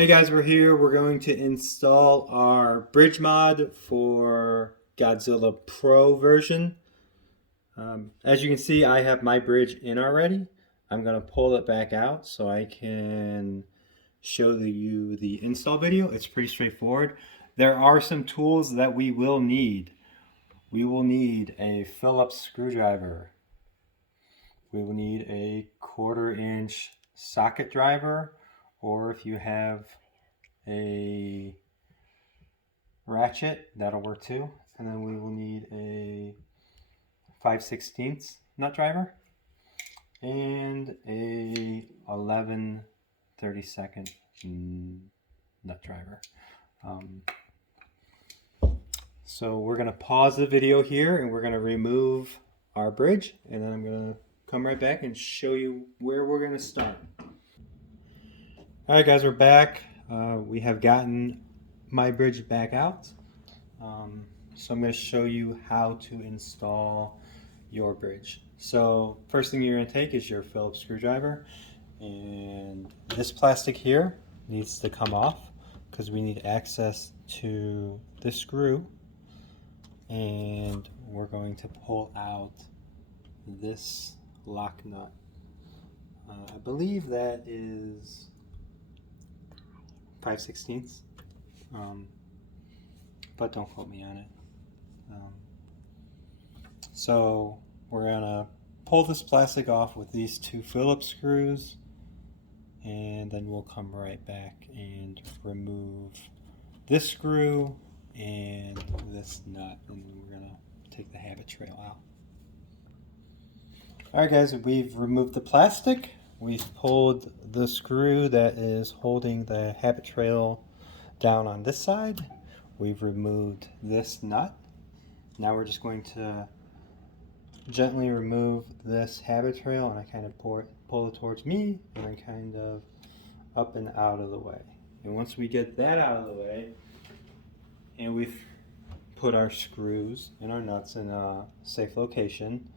Hey guys, we're here. We're going to install our bridge mod for Godzilla Pro version. As you can see, I have my bridge in already. I'm going to pull it back out so I can show you the install video. It's pretty straightforward. There are some tools that we will need. We will need a Phillips screwdriver. We will need a 1/4-inch socket driver, or if you have a ratchet, that'll work too. And then we will need a 5/16 nut driver and a 11/32 nut driver. So we're going to pause the video here and we're going to remove our bridge, and then I'm going to come right back and show you where we're going to start. Alright guys, we're back. We have gotten my bridge back out. So I'm going to show you how to install your bridge. So first thing you're going to take is your Phillips screwdriver, and this plastic here needs to come off because we need access to this screw, and we're going to pull out this lock nut. I believe that is 5/16, but don't quote me on it. So we're gonna pull this plastic off with these two Phillips screws, and then we'll come right back and remove this screw and this nut, and then we're gonna take the habit trail out. Alright guys, we've removed the plastic. We've pulled the screw that is holding the habit trail down on this side. We've removed this nut. Now we're just going to gently remove this habit trail, and I kind of pull it towards me and then kind of up and out of the way. And once we get that out of the way and we've put our screws and our nuts in a safe location,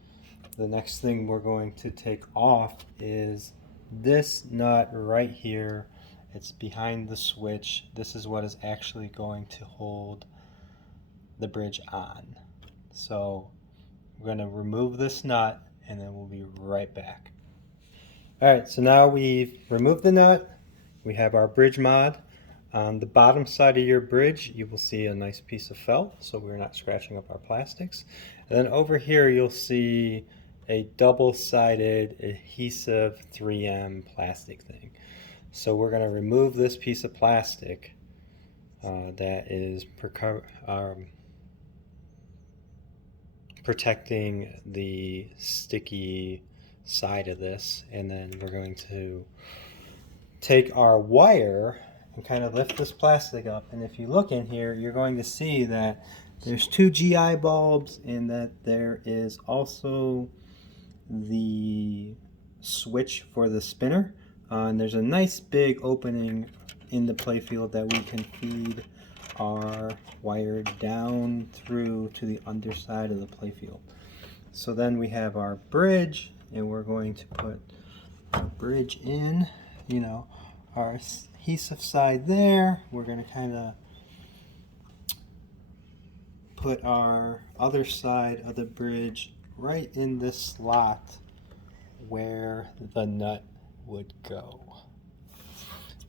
the next thing we're going to take off is this nut right here. It's behind the switch. This is what is actually going to hold the bridge on. So we're going to remove this nut and then we'll be right back. Alright, so now we've removed the nut. We have our bridge mod. On the bottom side of your bridge, you will see a nice piece of felt, so we're not scratching up our plastics. And then over here, you'll see a double-sided adhesive 3M plastic thing. So we're going to remove this piece of plastic that is protecting the sticky side of this, and then we're going to take our wire and kind of lift this plastic up, and if you look in here, you're going to see that there's two GI bulbs and that there is also the switch for the spinner, and there's a nice big opening in the playfield that we can feed our wire down through to the underside of the playfield. So then we have our bridge, and we're going to put our bridge in, our adhesive side there. We're going to kind of put our other side of the bridge right in this slot where the nut would go.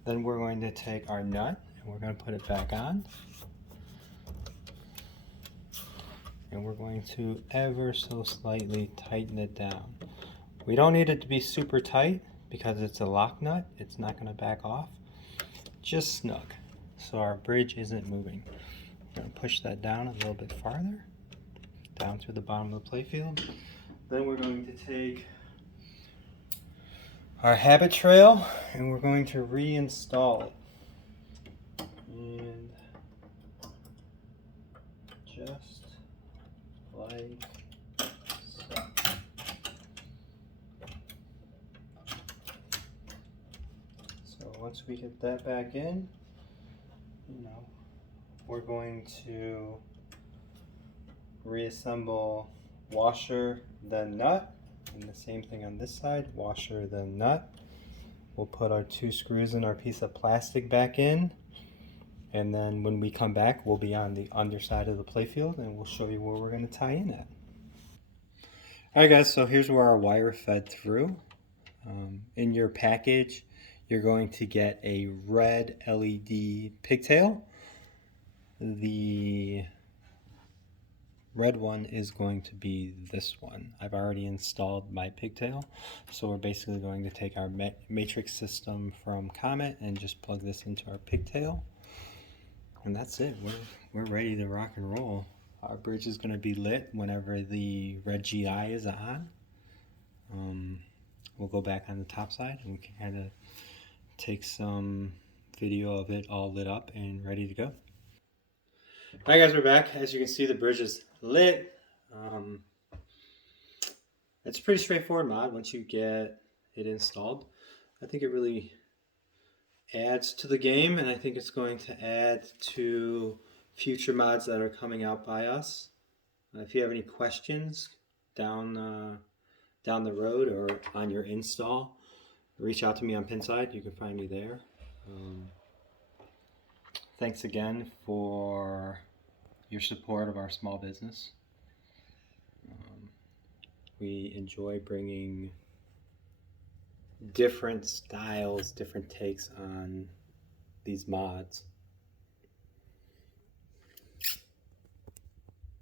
Then we're going to take our nut and we're going to put it back on, and we're going to ever so slightly tighten it down. We don't need it to be super tight because it's a lock nut. It's not going to back off. Just snug so our bridge isn't moving. We're going to push that down a little bit farther, down through the bottom of the playfield. Then we're going to take our habit trail and we're going to reinstall it. And just like so. So once we get that back in, we're going to reassemble washer then nut, and the same thing on this side, washer then nut. We'll put our 2 screws and our piece of plastic back in, and then when we come back, we'll be on the underside of the playfield and we'll show you where we're going to tie in at. Alright guys, so here's where our wire fed through. In your package, you're going to get a red LED pigtail. The red one is going to be this one. I've already installed my pigtail, so we're basically going to take our matrix system from Comet and just plug this into our pigtail, and that's it. We're ready to rock and roll. Our bridge is going to be lit whenever the red GI is on. We'll go back on the top side and we can kind of take some video of it all lit up and ready to go. Alright guys, we're back. As you can see, the bridge is lit. It's a pretty straightforward mod once you get it installed. I think it really adds to the game, and I think it's going to add to future mods that are coming out by us. If you have any questions down the road or on your install, reach out to me on Pinside. You can find me there. Thanks again for your support of our small business. We enjoy bringing different styles, different takes on these mods.